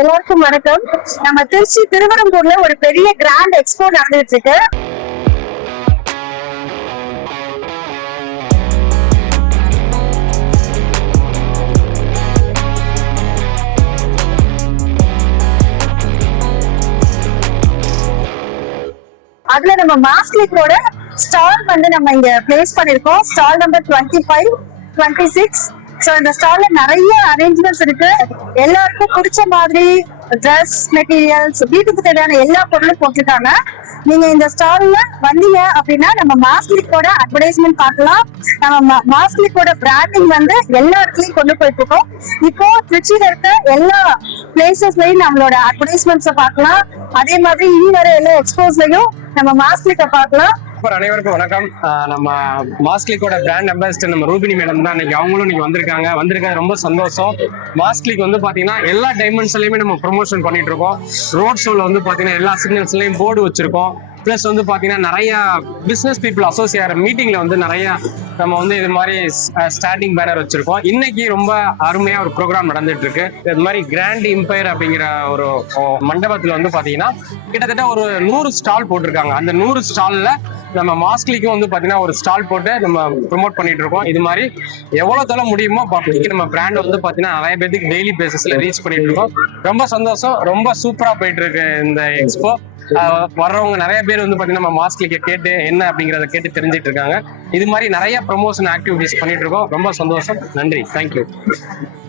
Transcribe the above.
எல்லாருக்கும் வணக்கம். நம்ம திருச்சி திருவரம்பூர்ல ஒரு பெரிய கிராண்ட் எக்ஸ்போ நடந்துட்டு இருக்கு. அதுல நம்ம மாஸ்லிக்கோட ஸ்டால் நம்ம இங்க பிளேஸ் பண்ணிருக்கோம். Stall number 25, 26. சோ இந்த ஸ்டால்ல நிறைய அரேஞ்ச்மெண்ட்ஸ் இருக்கு. எல்லாருக்கும் பிடிச்ச மாதிரி ட்ரெஸ் மெட்டீரியல்ஸ், வீட்டுக்கு தேவையான எல்லா பொருளும் போட்டிருக்காங்க. நீங்க இந்த ஸ்டால்ல வந்தீங்க அப்படின்னா நம்ம மாஸ்லிக்கோட அட்வர்டைஸ்மெண்ட் பார்க்கலாம். நம்ம மாஸ்லிக்கோட பிராண்டிங் எல்லா இடத்துலயும் கொண்டு போயிட்டு இருக்கோம். இப்போ திருச்சியில இருக்க எல்லா பிளேசஸ்லயும் நம்மளோட அட்வர்டைஸ்மெண்ட்ஸை பார்க்கலாம். அதே மாதிரி இனி வர எல்லா எக்ஸ்போஸ்லயும் நம்ம மாஸ்லிக்க பார்க்கலாம். அனைவருக்கும் வணக்கம். நம்ம மாஸ்லிக்கோட பிராண்ட் அம்பாசிடர் நம்ம ரூபினி மேடம் தான். இன்னைக்கு அவங்களும் நீங்க வந்திருக்காங்க ரொம்ப சந்தோஷம். மாஸ்லிக் பாத்தீங்கன்னா எல்லா டைமென்ஷன்லயுமே நம்ம ப்ரொமோஷன் பண்ணிட்டு இருக்கோம். ரோட் ஷோல பாத்தீங்கன்னா எல்லா சிக்னல்ஸ்லயும் போர்டு வச்சிருக்கோம். பிளஸ் பாத்தீங்கன்னா நிறைய பிசினஸ் பீப்புள் அசோசியேட் மீட்டிங்ல நிறைய நம்ம இது மாதிரி ஸ்டாண்டிங் பேனர் வச்சிருக்கோம். இன்னைக்கு ரொம்ப அருமையா ஒரு ப்ரோக்ராம் நடந்துட்டு இருக்கு. இது மாதிரி கிராண்ட் எம்பையர் அப்படிங்கிற ஒரு மண்டபத்துல பாத்தீங்கன்னா கிட்டத்தட்ட ஒரு 100 ஸ்டால் போட்டிருக்காங்க. அந்த 100 ஸ்டால்ல நம்ம மாஸ்லிக்கும் பாத்தீங்கன்னா ஒரு ஸ்டால் போட்டு நம்ம ப்ரொமோட் பண்ணிட்டு இருக்கோம். இது மாதிரி எவ்வளவு தொலை முடியுமோ பப்ளிக் நம்ம பிராண்ட் பாத்தீங்கன்னா நிறைய பேருக்கு டெய்லி பேசிஸ்ல ரீச் பண்ணிட்டு இருக்கோம். ரொம்ப சந்தோஷம். ரொம்ப சூப்பரா போயிட்டு இருக்கு இந்த எக்ஸ்போ. வர்றவங்க நிறைய பேர் பாத்தீங்கன்னா நம்ம மாஸ்லிக்க கேட்டு என்ன அப்படிங்கறத கேட்டு தெரிஞ்சிட்டு இருக்காங்க. இது மாதிரி நிறைய ப்ரொமோஷன் ஆக்டிவிட்டிஸ் பண்ணிட்டு இருக்கோம். ரொம்ப சந்தோஷம். நன்றி. தேங்க்யூ.